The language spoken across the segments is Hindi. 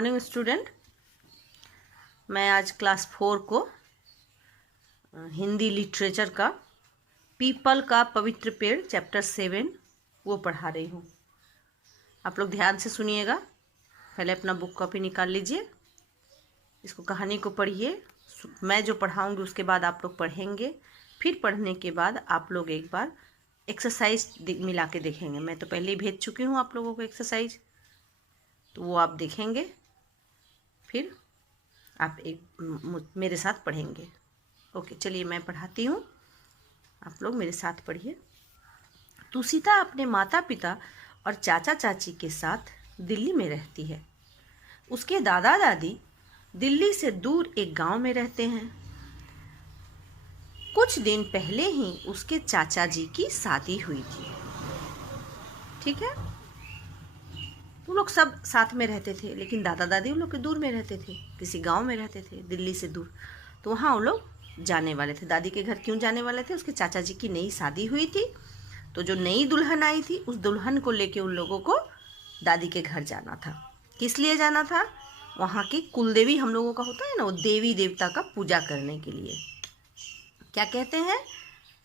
Morning student. मैं आज क्लास 4 को हिंदी लिटरेचर का पीपल का पवित्र पेड़ चैप्टर 7 वो पढ़ा रही हूँ। आप लोग ध्यान से सुनिएगा। पहले अपना बुक कॉपी निकाल लीजिए, इसको कहानी को पढ़िए। मैं जो पढ़ाऊँगी उसके बाद आप लोग पढ़ेंगे। फिर पढ़ने के बाद आप लोग एक बार एक्सरसाइज मिला के देखेंगे। मैं तो पहले ही भेज चुकी हूँ आप लोगों को एक्सरसाइज, तो वो आप देखेंगे, फिर आप मेरे साथ पढ़ेंगे। ओके, चलिए मैं पढ़ाती हूँ, आप लोग मेरे साथ पढ़िए। तुसिता अपने माता पिता और चाचा चाची के साथ दिल्ली में रहती है। उसके दादा दादी दिल्ली से दूर एक गांव में रहते हैं। कुछ दिन पहले ही उसके चाचा जी की शादी हुई थी। ठीक है, वो लोग सब साथ में रहते थे, लेकिन दादा दादी उन लोग के दूर में रहते थे, किसी गांव में रहते थे, दिल्ली से दूर। तो वहाँ वो लोग जाने वाले थे। दादी के घर क्यों जाने वाले थे? उसके चाचा जी की नई शादी हुई थी, तो जो नई दुल्हन आई थी उस दुल्हन को लेके उन लोगों को दादी के घर जाना था। किस लिए जाना था? वहाँ की कुलदेवी हम लोगों का होता है ना, वो देवी देवता का पूजा करने के लिए। क्या कहते हैं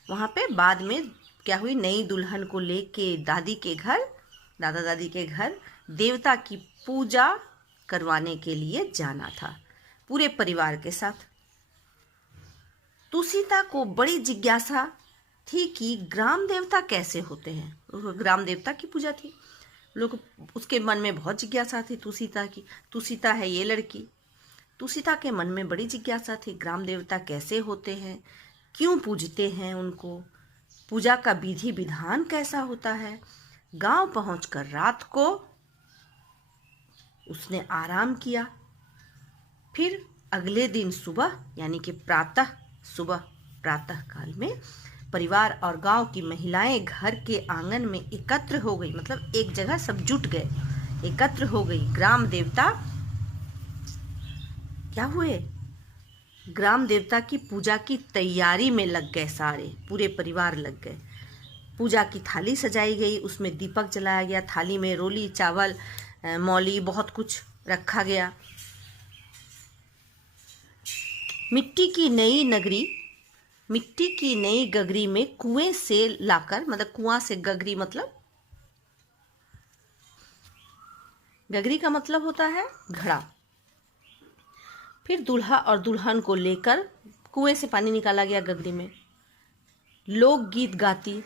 वहाँ पे? बाद में क्या हुई, नई दुल्हन को लेके दादी के घर, दादा दादी के घर देवता की पूजा करवाने के लिए जाना था, पूरे परिवार के साथ। तुसिता को बड़ी जिज्ञासा थी कि ग्राम देवता कैसे होते हैं। ग्राम देवता की पूजा थी, लोग उसके मन में बहुत जिज्ञासा थी तुसिता की। तुसिता है ये लड़की, तुसिता के मन में बड़ी जिज्ञासा थी, ग्राम देवता कैसे होते हैं, क्यों पूजते हैं उनको, पूजा का विधि विधान कैसा होता है। गांव पहुंचकर रात को उसने आराम किया। फिर अगले दिन सुबह, यानी कि प्रातः काल में परिवार और गांव की महिलाएं घर के आंगन में एकत्र हो गई। मतलब एक जगह सब जुट गए, एकत्र हो गई। ग्राम देवता क्या हुए? ग्राम देवता की पूजा की तैयारी में लग गए, सारे पूरे परिवार लग गए। पूजा की थाली सजाई गई, उसमें दीपक जलाया गया, थाली में रोली, चावल, मौली, बहुत कुछ रखा गया। मिट्टी की नई गगरी में कुएं से लाकर, मतलब कुआं से गगरी, मतलब गगरी का मतलब होता है घड़ा। फिर दूल्हा और दुल्हन को लेकर कुएं से पानी निकाला गया गगरी में। लोकगीत गाती,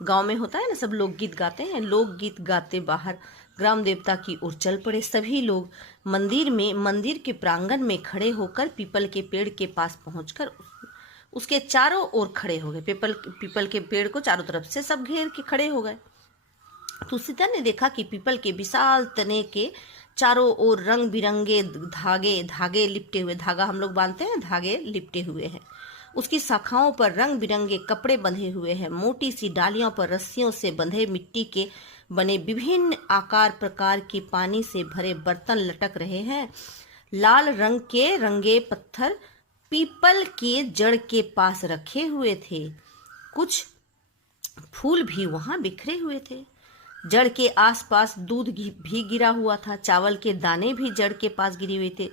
गांव में होता है ना, सब लोकगीत गाते हैं, लोकगीत गाते बाहर ग्राम देवता की ओर चल पड़े। सभी लोग मंदिर के प्रांगण में खड़े होकर पीपल के पेड़ के पास पहुंचकर उसके चारों ओर खड़े हो गए। पीपल के पेड़ को चारों तरफ से सब घेर के खड़े हो गए। तुसिता ने देखा कि पीपल के विशाल तने के चारों ओर रंग बिरंगे धागे लिपटे हुए, धागा हम लोग बांधते हैं, धागे लिपटे हुए हैं। उसकी शाखाओं पर रंग बिरंगे कपड़े बंधे हुए हैं। मोटी सी डालियों पर रस्सियों से बंधे मिट्टी के बने विभिन्न आकार प्रकार के पानी से भरे बर्तन लटक रहे हैं। लाल रंग के रंगे पत्थर पीपल के जड़ के पास रखे हुए थे। कुछ फूल भी वहां बिखरे हुए थे। जड़ के आसपास दूध भी गिरा हुआ था। चावल के दाने भी जड़ के पास गिरे हुए थे।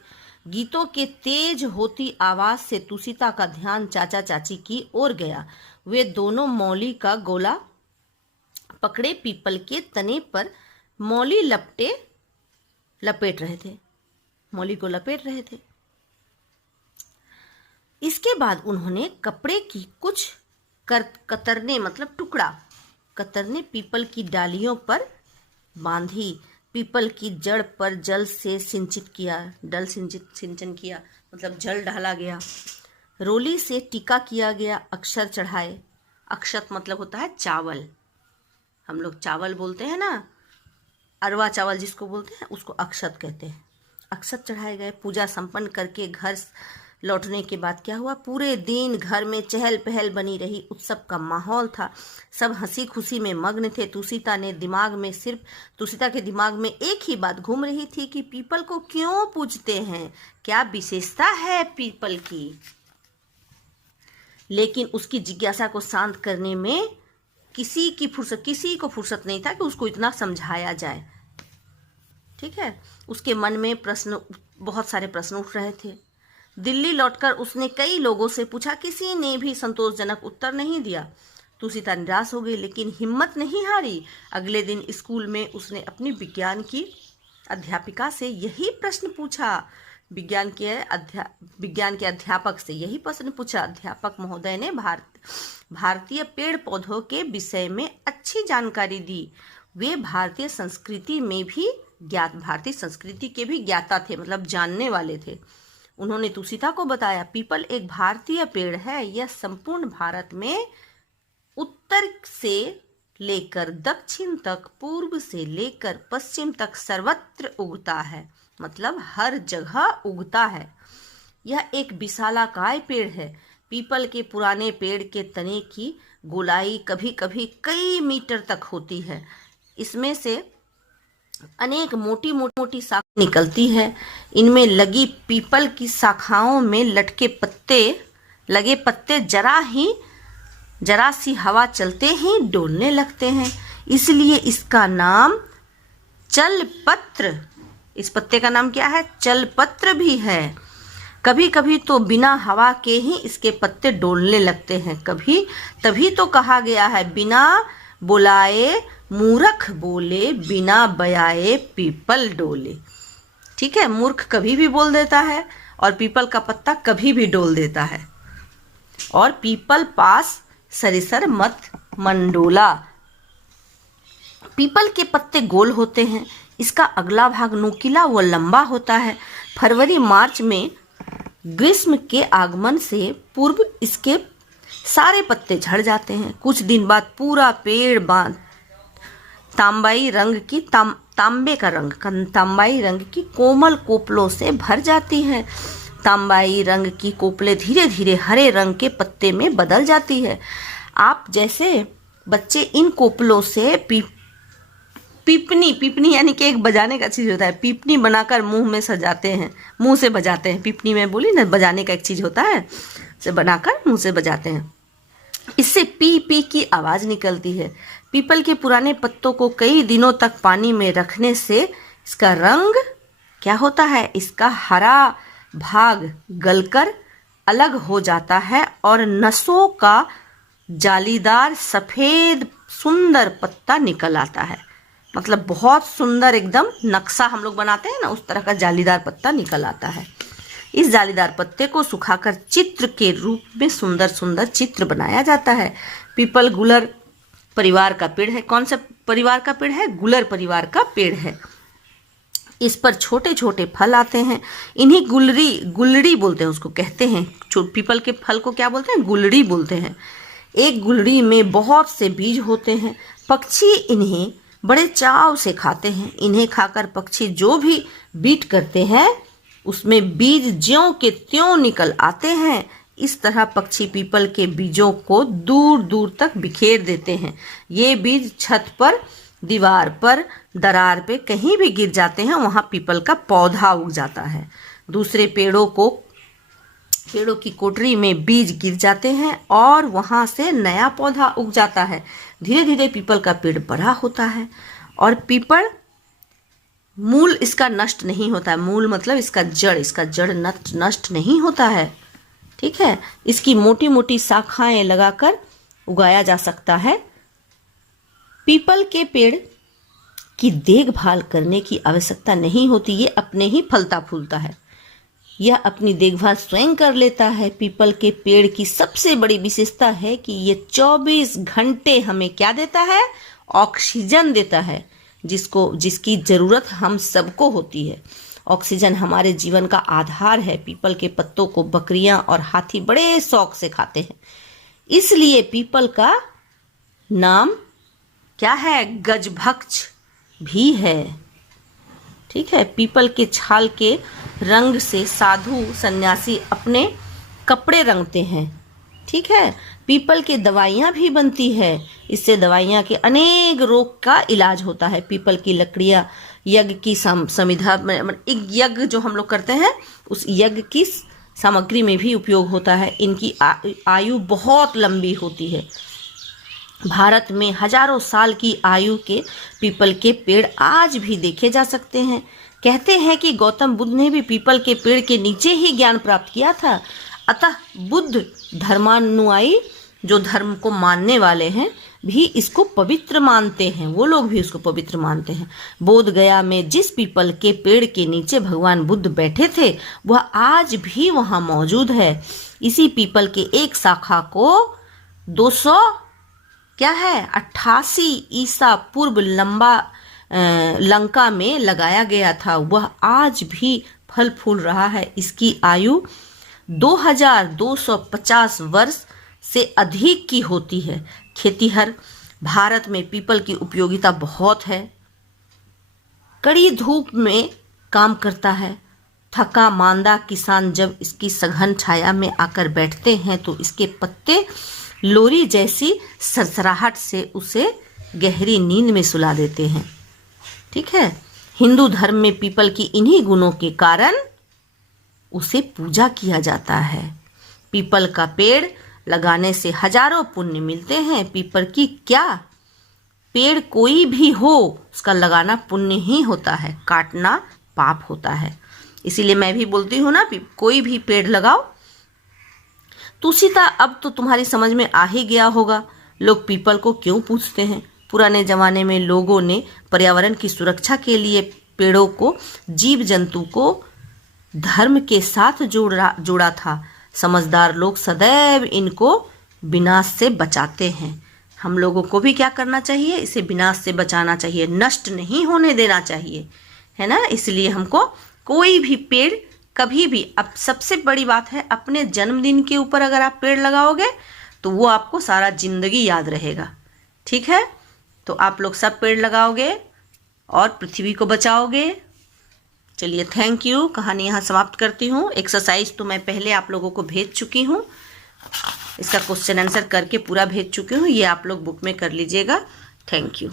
गीतों के तेज होती आवाज से तुसिता का ध्यान चाचा चाची की ओर गया। वे दोनों मौली का गोला पकड़े पीपल के तने पर मौली लपेट रहे थे, मौली को लपेट रहे थे। इसके बाद उन्होंने कपड़े की कुछ कतरने, मतलब टुकड़ा कतरने पीपल की डालियों पर बांधी। पीपल की जड़ पर जल से सिंचित किया, सिंचन किया, मतलब जल डाला गया। रोली से टीका किया गया, अक्षर चढ़ाए। अक्षत मतलब होता है चावल, हम लोग चावल बोलते हैं ना, अरवा चावल जिसको बोलते हैं उसको अक्षत कहते हैं। अक्षत चढ़ाए गए। पूजा संपन्न करके घर लौटने के बाद क्या हुआ? पूरे दिन घर में चहल पहल बनी रही, उत्सव का माहौल था, सब हंसी खुशी में मग्न थे। तुसिता के दिमाग में एक ही बात घूम रही थी कि पीपल को क्यों पूजते हैं, क्या विशेषता है पीपल की। लेकिन उसकी जिज्ञासा को शांत करने में किसी को फुर्सत नहीं था कि उसको इतना समझाया जाए। ठीक है। उसके मन में बहुत सारे प्रश्न उठ रहे थे। दिल्ली लौटकर उसने कई लोगों से पूछा, किसी ने भी संतोषजनक उत्तर नहीं दिया। तुषिता निराश हो गई, लेकिन हिम्मत नहीं हारी। अगले दिन स्कूल में उसने अपनी विज्ञान की अध्यापिका से यही प्रश्न पूछा। विज्ञान के अध्यापक से यही प्रश्न पूछा। अध्यापक महोदय ने भारतीय पेड़ पौधों के विषय में अच्छी जानकारी दी। वे भारतीय संस्कृति के भी ज्ञाता थे, मतलब जानने वाले थे। उन्होंने तुषिता को बताया, पीपल एक भारतीय पेड़ है। यह संपूर्ण भारत में उत्तर से लेकर दक्षिण तक, पूर्व से लेकर पश्चिम तक सर्वत्र उगता है, मतलब हर जगह उगता है। यह एक विशालाकाय पेड़ है। पीपल के पुराने पेड़ के तने की गोलाई कभी कभी कई मीटर तक होती है। इसमें से अनेक मोटी मोटी शाखाएं निकलती है। इनमें लगी पीपल की शाखाओं में लगे पत्ते जरा सी हवा चलते ही डोलने लगते हैं, इसलिए इसका नाम चलपत्र, इस पत्ते का नाम क्या है? चलपत्र भी है। कभी कभी तो बिना हवा के ही इसके पत्ते डोलने लगते हैं। तभी तो कहा गया है, बिना बुलाए मूर्ख बोले, बिना बयाए पीपल डोले। ठीक है, मूर्ख कभी भी बोल देता है और पीपल का पत्ता कभी भी डोल देता है। और पीपल पास सरिसर मत मंडोला। पीपल के पत्ते गोल होते हैं। इसका अगला भाग नुकीला व लंबा होता है। फरवरी मार्च में ग्रीष्म के आगमन से पूर्व इसके सारे पत्ते झड़ जाते हैं। कुछ दिन बाद पूरा पेड़ तांबाई रंग की कोमल कोपलों से भर जाती है। तांबाई रंग की कोपलें धीरे धीरे हरे रंग के पत्ते में बदल जाती है। आप जैसे बच्चे इन कोपलों से पीपनी यानी कि एक बजाने का चीज होता है, पीपनी बनाकर मुंह से बजाते हैं। पीपनी में बोली ना, बजाने का एक चीज होता है, से बनाकर मुंह से बजाते हैं। इससे पी पी की आवाज निकलती है। पीपल के पुराने पत्तों को कई दिनों तक पानी में रखने से इसका रंग क्या होता है? इसका हरा भाग गलकर अलग हो जाता है और नसों का जालीदार सफेद सुंदर पत्ता निकल आता है। मतलब बहुत सुंदर एकदम नक्शा हम लोग बनाते हैं ना, उस तरह का जालीदार पत्ता निकल आता है। इस जालीदार पत्ते को सुखाकर चित्र के रूप में सुंदर सुंदर चित्र बनाया जाता है। पीपल गुलर परिवार का पेड़ है। कौन सा परिवार का पेड़ है? गुलर परिवार का पेड़ है। इस पर छोटे छोटे फल आते हैं। इन्हीं गुलड़ी बोलते हैं, उसको कहते हैं। पीपल के फल को क्या बोलते हैं? गुलड़ी बोलते हैं। एक गुलड़ी में बहुत से बीज होते हैं। पक्षी इन्हें बड़े चाव से खाते हैं। इन्हें खाकर पक्षी जो भी बीट करते हैं उसमें बीज ज्यों के त्यों निकल आते हैं। इस तरह पक्षी पीपल के बीजों को दूर दूर तक बिखेर देते हैं। ये बीज छत पर, दीवार पर, दरार पे कहीं भी गिर जाते हैं, वहाँ पीपल का पौधा उग जाता है। दूसरे पेड़ों की कोठरी में बीज गिर जाते हैं और वहाँ से नया पौधा उग जाता है। धीरे धीरे पीपल का पेड़ बड़ा होता है और पीपल मूल इसका नष्ट नहीं होता है। मूल मतलब इसका जड़ नष्ट नहीं होता है। ठीक है, इसकी मोटी मोटी शाखाएं लगाकर उगाया जा सकता है। पीपल के पेड़ की देखभाल करने की आवश्यकता नहीं होती, ये अपने ही फलता फूलता है। यह अपनी देखभाल स्वयं कर लेता है। पीपल के पेड़ की सबसे बड़ी विशेषता है कि ये 24 घंटे हमें क्या देता है? ऑक्सीजन देता है, जिसकी जरूरत हम सबको होती है। ऑक्सीजन हमारे जीवन का आधार है। पीपल के पत्तों को बकरियां और हाथी बड़े शौक से खाते हैं। इसलिए पीपल का नाम क्या है? गजभक्ष भी है। ठीक है, पीपल के छाल के रंग से साधु सन्यासी अपने कपड़े रंगते हैं। ठीक है, पीपल की दवाइयाँ भी बनती है। इससे दवाइयाँ के अनेक रोग का इलाज होता है। पीपल की लकड़ियाँ यज्ञ की समिधा, एक यज्ञ जो हम लोग करते हैं उस यज्ञ की सामग्री में भी उपयोग होता है। इनकी आयु बहुत लंबी होती है। भारत में हजारों साल की आयु के पीपल के पेड़ आज भी देखे जा सकते हैं। कहते हैं कि गौतम बुद्ध ने भी पीपल के पेड़ के नीचे ही ज्ञान प्राप्त किया था। अतः बुद्ध धर्मानुयायी जो धर्म को मानने वाले हैं भी इसको पवित्र मानते हैं, वो लोग भी उसको पवित्र मानते हैं। बोध गया में जिस पीपल के पेड़ के नीचे भगवान बुद्ध बैठे थे वह आज भी वहां मौजूद है। इसी पीपल के एक शाखा को 88 ईसा पूर्व लंका में लगाया गया था। वह आज भी फल फूल रहा है। इसकी आयु 2250 वर्ष से अधिक की होती है। खेतीहर भारत में पीपल की उपयोगिता बहुत है। कड़ी धूप में काम करता है। थका मांदा किसान जब इसकी सघन छाया में आकर बैठते हैं तो इसके पत्ते लोरी जैसी सरसराहट से उसे गहरी नींद में सुला देते हैं। ठीक है। हिंदू धर्म में पीपल की इन्हीं गुणों के कारण उसे पूजा किया जाता है। पीपल का पेड़ लगाने से हजारों पुण्य मिलते हैं। पीपल की क्या, पेड़ कोई भी हो उसका लगाना पुण्य ही होता है, काटना पाप होता है। इसीलिए मैं भी बोलती हूँ ना, कोई भी पेड़ लगाओ। तुलसीता अब तो तुम्हारी समझ में आ ही गया होगा लोग पीपल को क्यों पूजते हैं। पुराने जमाने में लोगों ने पर्यावरण की सुरक्षा के लिए पेड़ों को, जीव जंतु को धर्म के साथ जोड़ा था। समझदार लोग सदैव इनको विनाश से बचाते हैं। हम लोगों को भी क्या करना चाहिए, इसे विनाश से बचाना चाहिए, नष्ट नहीं होने देना चाहिए, है ना। इसलिए हमको कोई भी पेड़ कभी भी, अब सबसे बड़ी बात है अपने जन्मदिन के ऊपर अगर आप पेड़ लगाओगे तो वो आपको सारा जिंदगी याद रहेगा। ठीक है, तो आप लोग सब पेड़ लगाओगे और पृथ्वी को बचाओगे। चलिए, थैंक यू। कहानी यहाँ समाप्त करती हूँ। एक्सरसाइज तो मैं पहले आप लोगों को भेज चुकी हूँ, इसका क्वेश्चन आंसर करके पूरा भेज चुकी हूँ, ये आप लोग बुक में कर लीजिएगा। Thank you.